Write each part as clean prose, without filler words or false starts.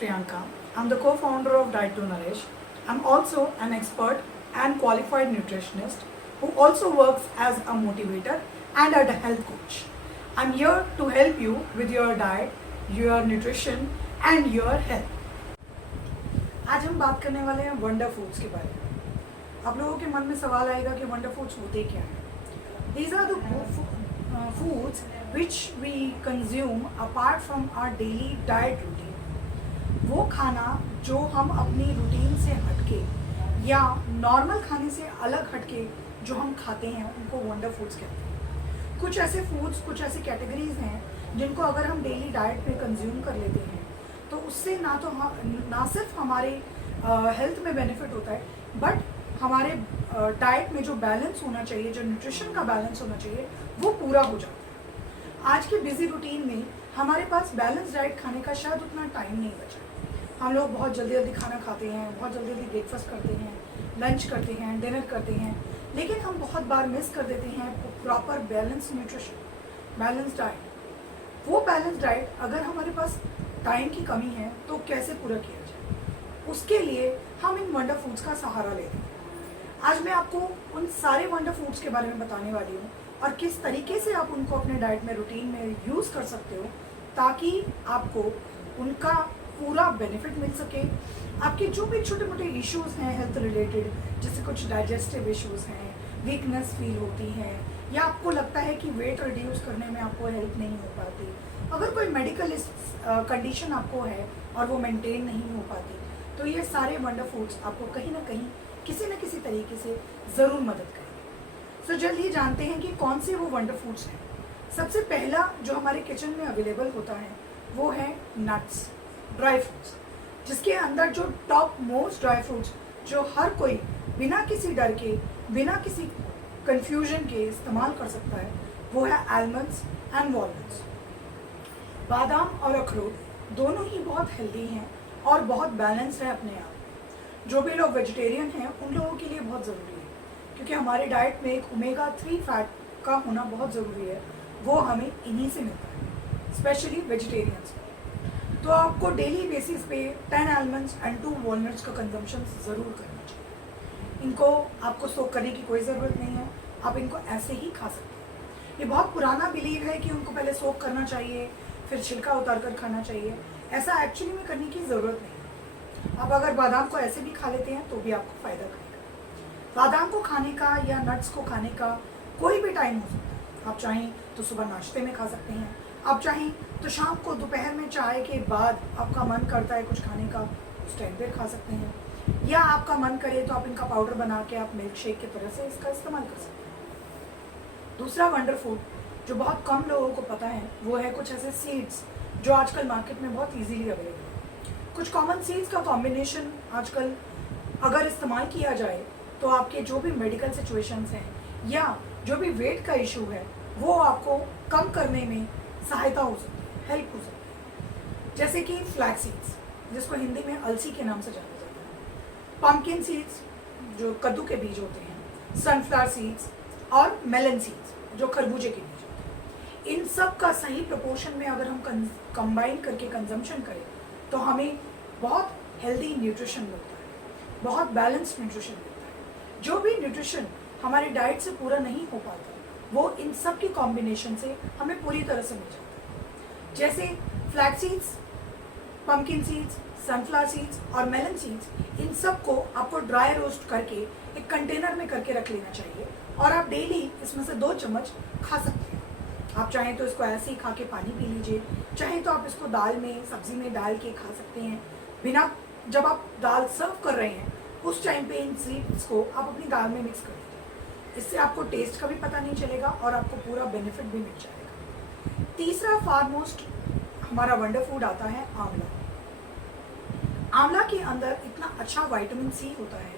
Priyanka. I'm the co-founder of Diet to Nourish. I'm also an expert and qualified nutritionist who also works as a motivator and a health coach. I'm here to help you with your diet, your nutrition and your health. आज हम बात करने वाले हैं wonder foods के बारे में। आप लोगों के मन में सवाल आएगा कि वंडर फूड्स होते क्या हैं। These are the foods which we consume apart from our daily diet routine. वो खाना जो हम अपनी रूटीन से हटके या नॉर्मल खाने से अलग हटके जो हम खाते हैं उनको वंडर फूड्स कहते हैं। कुछ ऐसे फूड्स, कुछ ऐसी कैटेगरीज हैं जिनको अगर हम डेली डाइट में कंज्यूम कर लेते हैं तो उससे ना सिर्फ हमारे हेल्थ में बेनिफिट होता है, बट हमारे डाइट में जो बैलेंस होना चाहिए, जो न्यूट्रिशन का बैलेंस होना चाहिए, वो पूरा हो जाता है। आज के बिजी रूटीन में हमारे पास बैलेंस डाइट खाने का शायद उतना टाइम नहीं बचा। हम लोग बहुत जल्दी जल्दी खाना खाते हैं, बहुत जल्दी जल्दी ब्रेकफास्ट करते हैं, लंच करते हैं, डिनर करते हैं, लेकिन हम बहुत बार मिस कर देते हैं proper balance nutrition, balance diet. वो बैलेंस डाइट अगर हमारे पास टाइम की कमी है तो कैसे पूरा किया जाए, उसके लिए हम इन वंडर फूड्स का सहारा लेते हैं। आज मैं आपको उन सारे वंडर फूड्स के बारे में बताने वाली हूँ और किस तरीके से आप उनको अपने डाइट में, रूटीन में यूज़ कर सकते हो ताकि आपको उनका पूरा बेनिफिट मिल सके। आपके जो भी छोटे मोटे इश्यूज़ हैं हेल्थ रिलेटेड, जैसे कुछ डाइजेस्टिव इश्यूज़ हैं, वीकनेस फील होती है, या आपको लगता है कि वेट रिड्यूस करने में आपको हेल्प नहीं हो पाती, अगर कोई मेडिकल कंडीशन आपको है और वो मेंटेन नहीं हो पाती, तो ये सारे वंडर फूड्स आपको कहीं ना कहीं किसी न किसी तरीके से ज़रूर मदद करेंगे। सो जल्द ही जानते हैं कि कौन से वो वंडर फूड्स हैं। सबसे पहला जो हमारे किचन में अवेलेबल होता है वो है नट्स, ड्राई फ्रूट्स, जिसके अंदर जो टॉप मोस्ट ड्राई फ्रूट्स जो हर कोई बिना किसी डर के, बिना किसी कंफ्यूजन के इस्तेमाल कर सकता है, वो है आलमंड्स एंड वॉलनट्स। बादाम और अखरोट दोनों ही बहुत हेल्दी हैं और बहुत बैलेंस्ड है अपने आप। जो भी लोग वेजिटेरियन हैं उन लोगों के लिए बहुत ज़रूरी है, क्योंकि हमारे डाइट में एक ओमेगा 3 फैट का होना बहुत ज़रूरी है, वो हमें इन्हीं से मिलता है, स्पेशली वेजिटेरियंस। तो आपको डेली बेसिस पे 10 आलमंड्स एंड 2 वॉलनट्स का कंजम्पशन ज़रूर करना चाहिए। इनको आपको सोक करने की कोई ज़रूरत नहीं है, आप इनको ऐसे ही खा सकते हैं। ये बहुत पुराना बिलीव है कि उनको पहले सोक करना चाहिए, फिर छिलका उतार कर खाना चाहिए। ऐसा एक्चुअली में करने की ज़रूरत नहीं है। आप अगर बादाम को ऐसे भी खा लेते हैं तो भी आपको फ़ायदा करेगा। बादाम को खाने का या नट्स को खाने का कोई भी टाइम हो सकता है। आप चाहें तो सुबह नाश्ते में खा सकते हैं, आप चाहें तो शाम को दोपहर में चाय के बाद आपका मन करता है कुछ खाने का, उस टाइम पर खा सकते हैं, या आपका मन करे तो आप इनका पाउडर बना के आप मिल्क शेक की तरह से इसका इस्तेमाल कर सकते हैं। दूसरा वंडर फूड जो बहुत कम लोगों को पता है वो है कुछ ऐसे सीड्स जो आजकल मार्केट में बहुत ईजीली अवेलेबल है। कुछ कॉमन सीड्स का कॉम्बिनेशन आजकल अगर इस्तेमाल किया जाए तो आपके जो भी मेडिकल सिचुएशंस हैं या जो भी वेट का इशू है वो आपको कम करने में सहायता हो सकती है, हेल्प हो सकती है। जैसे कि फ्लैक्स सीड्स, जिसको हिंदी में अलसी के नाम से जाना जाता है, पम्पकिन सीड्स जो कद्दू के बीज होते हैं, सनफ्लावर सीड्स और मेलन सीड्स जो खरबूजे के बीज होते हैं। इन सब का सही प्रोपोर्शन में अगर हम कंबाइन करके कंजम्पशन करें तो हमें बहुत हेल्दी न्यूट्रिशन मिलता है, बहुत बैलेंस्ड न्यूट्रिशन मिलता है। जो भी न्यूट्रिशन हमारे डाइट से पूरा नहीं हो पाता वो इन सब की कॉम्बिनेशन से हमें पूरी तरह से मिल जाता है। जैसे flax seeds, pumpkin seeds, sunflower seeds और मेलन सीड्स, इन सब को आपको ड्राई रोस्ट करके एक कंटेनर में करके रख लेना चाहिए और आप डेली इसमें से 2 चम्मच खा सकते हैं। आप चाहें तो इसको ऐसे ही खा के पानी पी लीजिए, चाहें तो आप इसको दाल में, सब्जी में डाल के खा सकते हैं। बिना, जब आप दाल सर्व कर रहे हैं उस टाइम पे इन सीड्स को आप अपनी दाल में मिक्स कर दीजिए। इससे आपको टेस्ट का भी पता नहीं चलेगा और आपको पूरा बेनिफिट भी मिल जाएगा। तीसरा फारमोस्ट हमारा वंडर फूड आता है आंवला। आंवला के अंदर इतना अच्छा विटामिन सी होता है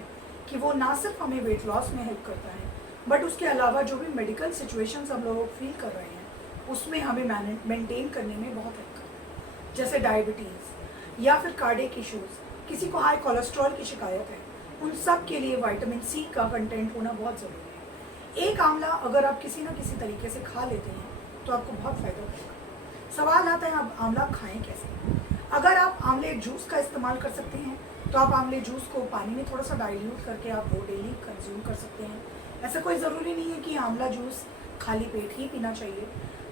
कि वो ना सिर्फ हमें वेट लॉस में हेल्प करता है, बट उसके अलावा जो भी मेडिकल सिचुएशंस हम लोग फील कर रहे हैं उसमें हमें मेंटेन करने में बहुत हेल्प करता है। जैसे डायबिटीज़ या फिर कार्डियक इश्यूज़, किसी को हाई कोलेस्ट्रॉल की शिकायत है, उन सब के लिए विटामिन सी का कंटेंट होना बहुत ज़रूरी है। एक आंवला अगर आप किसी न किसी तरीके से खा लेते हैं तो आपको बहुत फ़ायदा होगा। सवाल आता है आप आंवला खाएं कैसे। अगर आप आंवले जूस का इस्तेमाल कर सकते हैं तो आप आंवले जूस को पानी में थोड़ा सा डाइल्यूट करके आप वो डेली कंज्यूम कर सकते हैं। ऐसा कोई ज़रूरी नहीं है कि आंवला जूस खाली पेट ही पीना चाहिए।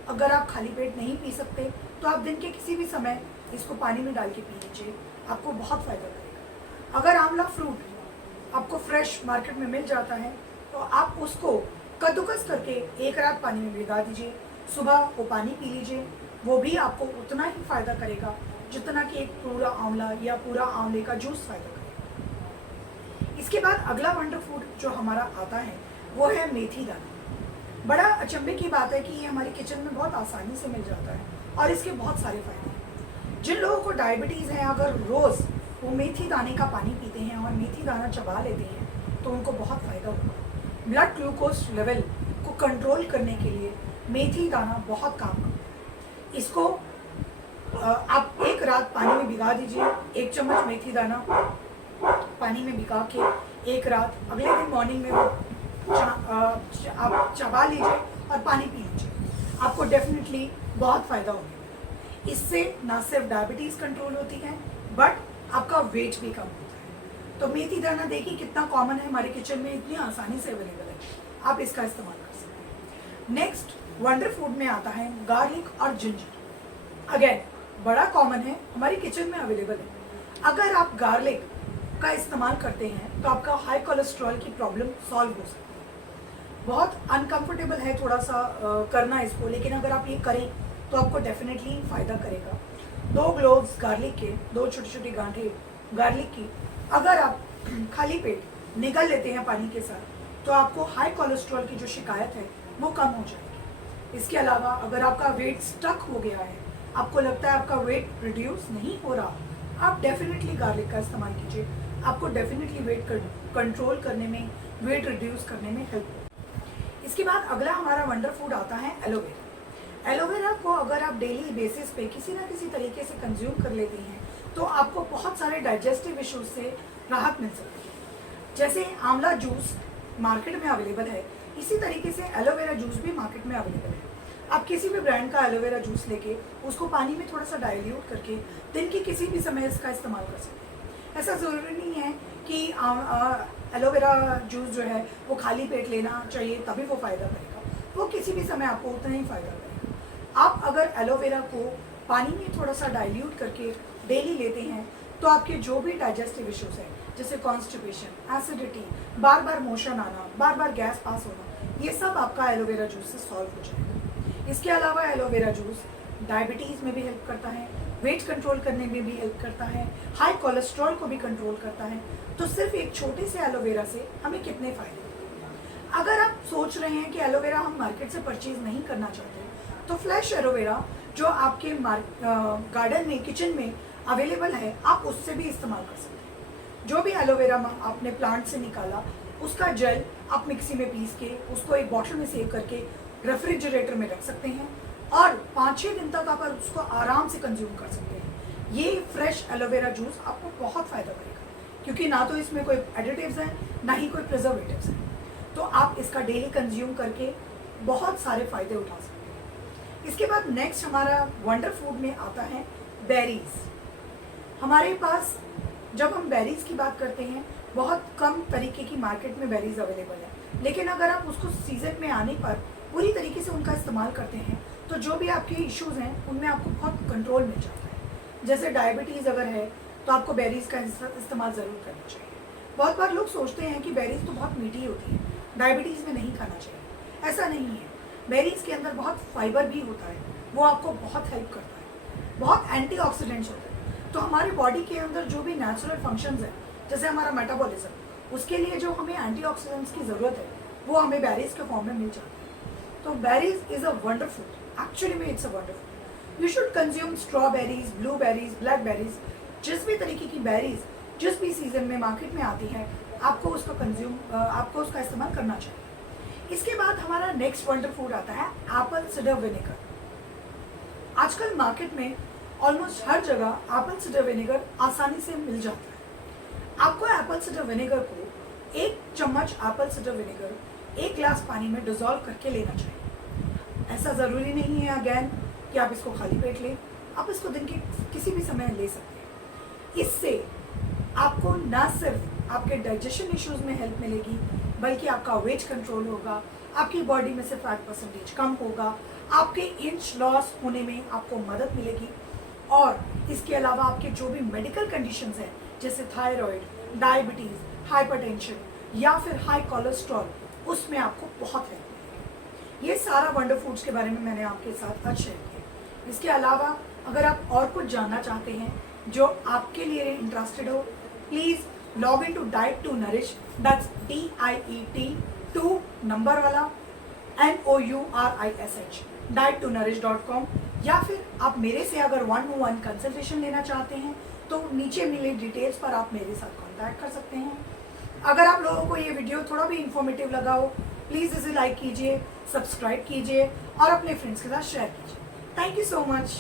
अगर आप खाली पेट नहीं पी सकते तो आप दिन के किसी भी समय इसको पानी में डाल के पी लीजिए, आपको बहुत फ़ायदा करेगा। अगर आंवला फ्रूट आपको फ्रेश मार्केट में मिल जाता है तो आप उसको कद्दूकस करके एक रात पानी में भिगा दीजिए, सुबह वो पानी पी लीजिए, वो भी आपको उतना ही फ़ायदा करेगा जितना कि एक पूरा आंवला या पूरा आंवले का जूस फ़ायदा करेगा। इसके बाद अगला वंडर फूड जो हमारा आता है वो है मेथी दाना। बड़ा अचंभे की बात है कि ये हमारे किचन में बहुत आसानी से मिल जाता है और इसके बहुत सारे फ़ायदे हैं। जिन लोगों को डायबिटीज़ है, अगर रोज़ वो मेथी दाने का पानी पीते हैं और मेथी दाना चबा लेते हैं तो उनको बहुत फ़ायदा होगा। ब्लड ग्लूकोज लेवल को कंट्रोल करने के लिए मेथी दाना बहुत काम करता है। इसको आप एक रात पानी में भिगा दीजिए, 1 चम्मच मेथी दाना पानी में भिगा के एक रात, अगले दिन मॉर्निंग में वो आप चबा लीजिए और पानी पी लीजिए, आपको डेफिनेटली बहुत फ़ायदा होगा। इससे ना सिर्फ डायबिटीज़ कंट्रोल होती है बट आपका वेट भी कम होता है। तो मेथी दाना देखिए कितना कॉमन है हमारे किचन में, इतनी आसानी से अवेलेबल है, आप इसका इस्तेमाल कर सकते हैं। नेक्स्ट वंडर फूड में आता है गार्लिक और जिंजर। अगेन बड़ा कॉमन है, हमारी किचन में अवेलेबल है। अगर आप गार्लिक का इस्तेमाल करते हैं तो आपका हाई कोलेस्ट्रॉल की प्रॉब्लम सॉल्व हो सकती है। बहुत अनकंफर्टेबल है थोड़ा सा करना इसको, लेकिन अगर आप ये करें तो आपको डेफिनेटली फ़ायदा करेगा। 2 ग्लोव्स गार्लिक के, 2 छोटी छोटी गांठें गार्लिक की अगर आप खाली पेट निगल लेते हैं पानी के साथ तो आपको हाई कोलेस्ट्रॉल की जो शिकायत है वो कम हो जाएगी। इसके अलावा अगर आपका वेट स्टक हो गया है, आपको लगता है आपका वेट रिड्यूस नहीं हो रहा, आप डेफिनेटली गार्लिक का इस्तेमाल कीजिए, आपको डेफिनेटली वेट कंट्रोल करने में, वेट रिड्यूस करने में हेल्प होगी। इसके बाद अगला हमारा वंडर फूड आता है एलोवेरा। एलोवेरा को अगर आप डेली बेसिस पे किसी ना किसी तरीके से कंज्यूम कर लेते हैं तो आपको बहुत सारे डाइजेस्टिव इश्यूज से राहत मिल सकती है। जैसे आंवला जूस मार्केट में अवेलेबल है, इसी तरीके से एलोवेरा जूस भी मार्केट में अवेलेबल है। आप किसी भी ब्रांड का एलोवेरा जूस लेके उसको पानी में थोड़ा सा डाइल्यूट करके दिन के किसी भी समय इसका इस्तेमाल कर सकते हैं। ऐसा ज़रूरी नहीं है कि एलोवेरा जूस जो है वो खाली पेट लेना चाहिए तभी वो फ़ायदा करेगा, वो किसी भी समय आपको उतना ही फ़ायदा करेगा। आप अगर एलोवेरा को पानी में थोड़ा सा डाइल्यूट करके डेली लेते हैं तो आपके जो भी डाइजेस्टिव इश्यूज हैं जैसे कॉन्स्टिपेशन, एसिडिटी, बार बार मोशन आना, बार बार गैस पास होना, ये सब आपका एलोवेरा जूस से सॉल्व हो जाएगा। इसके अलावा एलोवेरा जूस डायबिटीज़ में भी हेल्प करता है, वेट कंट्रोल करने में भी हेल्प करता है, हाई कोलेस्ट्रॉल को भी कंट्रोल करता है। तो सिर्फ एक छोटे से एलोवेरा से हमें कितने फ़ायदे होते हैं। अगर आप सोच रहे हैं कि एलोवेरा हम मार्केट से परचेज नहीं करना चाहते तो फ्लैश एलोवेरा जो आपके गार्डन में, किचन में अवेलेबल है, आप उससे भी इस्तेमाल कर सकते हैं। जो भी एलोवेरा आपने प्लांट से निकाला उसका जेल आप मिक्सी में पीस के उसको एक बॉटल में सेव करके रेफ्रिजरेटर में रख सकते हैं और 5-6 दिन तक आप उसको आराम से कंज्यूम कर सकते हैं। ये फ्रेश एलोवेरा जूस आपको बहुत फ़ायदा करेगा क्योंकि ना तो इसमें कोई एडिटिव्स हैं ना ही कोई प्रिजर्वेटिव्स हैं। तो आप इसका डेली कंज्यूम करके बहुत सारे फ़ायदे उठा सकते हैं। इसके बाद नेक्स्ट हमारा वंडर फूड में आता है बेरीज। हमारे पास जब हम बेरीज की बात करते हैं बहुत कम तरीके की मार्केट में बेरीज अवेलेबल है, लेकिन अगर आप उसको सीजन में आने पर पूरी तरीके से उनका इस्तेमाल करते हैं तो जो भी आपके इश्यूज हैं उनमें आपको बहुत कंट्रोल मिल जाता है। जैसे डायबिटीज़ अगर है तो आपको बेरीज का इस्तेमाल ज़रूर करना चाहिए। बहुत बार लोग सोचते हैं कि बेरीज तो बहुत मीठी होती है, डायबिटीज़ में नहीं खाना चाहिए। ऐसा नहीं है, बेरीज के अंदर बहुत फाइबर भी होता है, वो आपको बहुत हेल्प करता है, बहुत एंटीऑक्सीडेंट्स होते हैं। तो हमारी बॉडी के अंदर जो भी नेचुरल फंक्शंस हैं जैसे हमारा मेटाबॉलिज्म, उसके लिए जो हमें एंटीऑक्सीडेंट्स की ज़रूरत है वो हमें बेरीज के फॉर्म में मिल जाती है। तो berries is a wonder food, actually में it's a wonder food. You should consume strawberries, blueberries, blackberries, जिस भी तरीके की बेरीज जिस भी सीजन में मार्केट में आती है आपको उसका इस्तेमाल करना चाहिए। इसके बाद हमारा नेक्स्ट वंडर फूड आता है एप्पल सिडर विनेगर। आजकल मार्केट में ऑलमोस्ट हर जगह एप्पल सिडर विनेगर आसानी से मिल जाता है। आपको एप्पल सिडर विनेगर को 1 चम्मच एप्पल सिडर विनेगर 1 ग्लास पानी में डिजोल्व करके लेना चाहिए। ऐसा ज़रूरी नहीं है अगेन कि आप इसको खाली पेट लें, आप इसको दिन के किसी भी समय ले सकते हैं। इससे आपको ना सिर्फ आपके डाइजेशन इश्यूज में हेल्प मिलेगी, बल्कि आपका वेट कंट्रोल होगा, आपकी बॉडी में से फैट परसेंटेज कम होगा, आपके इंच लॉस होने में आपको मदद मिलेगी, और इसके अलावा आपके जो भी मेडिकल कंडीशंस हैं जैसे थायराइड, डायबिटीज़, हाइपरटेंशन या फिर हाई कोलेस्ट्रॉल, उसमें आपको बहुत हेल्प मिलेगी। ये सारा वंडर फूड्स के बारे में मैंने आपके साथ आज शेयर किया। इसके अलावा अगर आप और कुछ जानना चाहते हैं जो आपके लिए इंटरेस्टेड हो, please log in to diet to nourish, that's DIET2 number वाला NOURISH diet2nourish.com, या फिर आप मेरे से अगर 1-on-1 कंसल्टेशन लेना चाहते हैं तो नीचे मिले डिटेल्स पर आप मेरे साथ कांटेक्ट कर सकते हैं। अगर आप लोगों को ये वीडियो थोड़ा भी इंफॉर्मेटिव लगा हो, प्लीज़ इसे लाइक कीजिए, सब्सक्राइब कीजिए और अपने फ्रेंड्स के साथ शेयर कीजिए। Thank you so much.